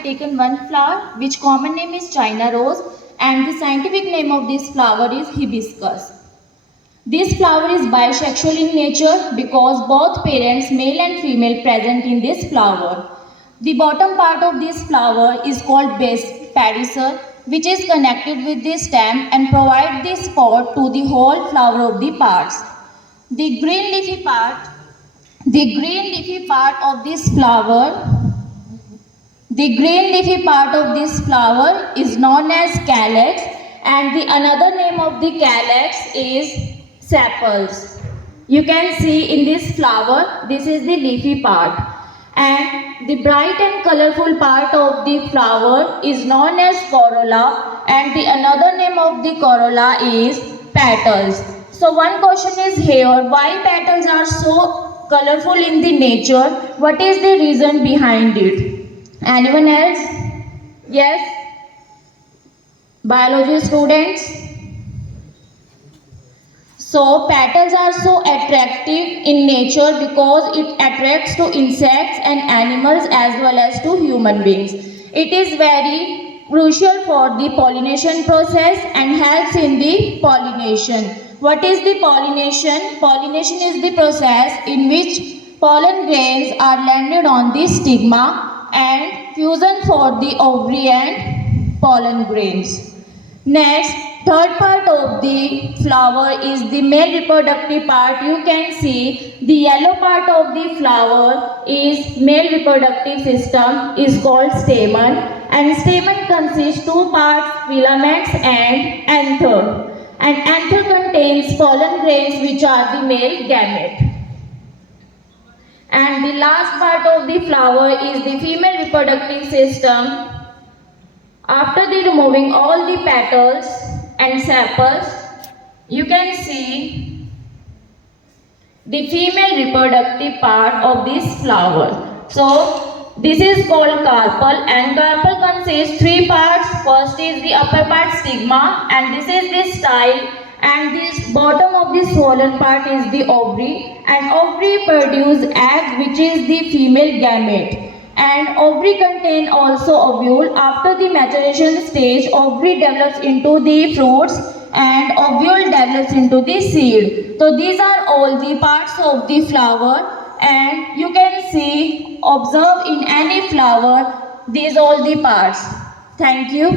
have taken one flower which common name is China rose and the scientific name of this flower is hibiscus. This flower is bisexual in nature because both parents, male and female, present in this flower. The bottom part of this flower is called base pedicel, which is connected with the stem and provide the support to the whole flower of the parts. The green leafy part of this flower, is known as calyx, and the another name of the calyx is sepals. You can see in this flower, this is the leafy part, and the bright and colorful part of the flower is known as corolla, and the another name of the corolla is petals. So one question is here, why petals are so colorful in the nature? What is the reason behind it? Anyone else? Yes? Biology students? So petals are so attractive in nature because it attracts to insects and animals as well as to human beings. It is very crucial for the pollination process and helps in the pollination. What is the pollination? Pollination is the process in which pollen grains are landed on the stigma and fusion for the ovary and pollen grains. Next, third part of the flower is the male reproductive part. You can see the yellow part of the flower is male reproductive system is called stamen, and stamen consists two parts, filaments and anther. And anther contains pollen grains which are the male gamete. And the last part of the flower is the female reproductive system. After the removing all the petals and sepals, you can see the female reproductive part of this flower. So this is called carpel, and carpel consists three parts. First is the upper part stigma, and this is the style, and this bottom of the swollen part is the ovary, and ovary produce egg which is the female gamete. And ovary contain also ovule. After the maturation stage, ovary develops into the fruits and ovule develops into the seed. So these are all the parts of the flower, and you can see, observe in any flower these all the parts. Thank you.